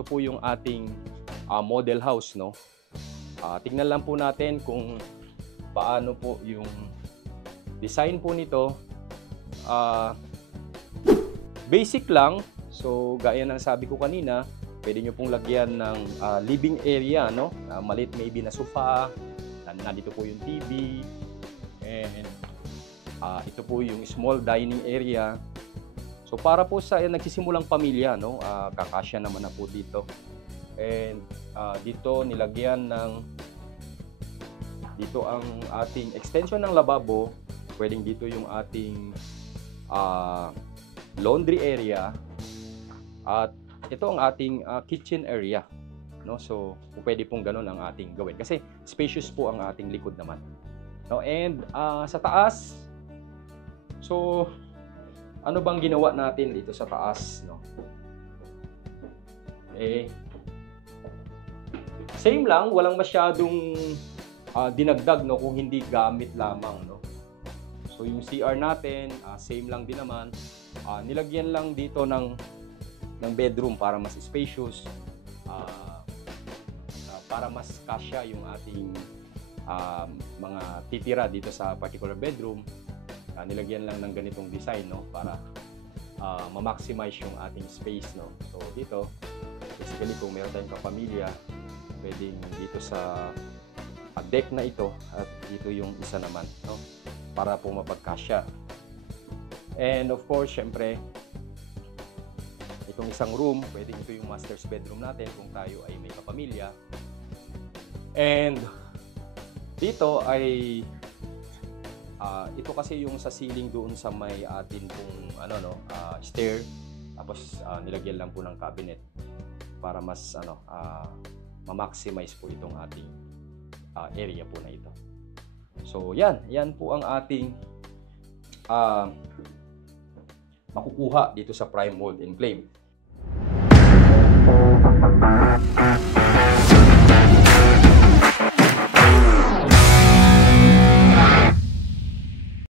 ito po yung ating model house, no? Tingnan lang po natin kung paano po yung design po nito. Basic lang. So, gaya ng sabi ko kanina, pwede nyo pong lagyan ng living area, no? Maliit maybe na sofa. Nandito po yung TV. And ito po yung small dining area. So, para po sa nagsisimulang pamilya, no? Kakasya naman na po dito. And dito nilagyan ng dito ang ating extension ng lababo. Pwedeng dito yung ating laundry area. At ito ang ating kitchen area, no? So, pwede pong ganun ang ating gawin kasi spacious po ang ating likod naman, no? And sa taas, so ano bang ginawa natin dito sa taas, no? Same lang, walang masyadong dinagdag, no, kung hindi gamit lamang, no? So yung CR natin, same lang din naman. Nilagyan lang dito ng bedroom para mas spacious, para mas kasya yung ating mga titira dito sa particular bedroom. Nilagyan lang ng ganitong design, no, para ma-maximize yung ating space, no. So dito, basically kung meron tayong kapamilya, pwedeng dito sa deck na ito at dito yung isa naman, no, para po mapagkasya. And of course, syempre, itong isang room, pwedeng ito yung master's bedroom natin kung tayo ay may kapamilya. And dito ay ito kasi yung sa ceiling doon sa may atin pong stair, tapos nilagyan lang po ng cabinet para mas ma-maximize po itong ating area po na ito. So yan po ang ating makukuha dito sa Prime Mold and Claim.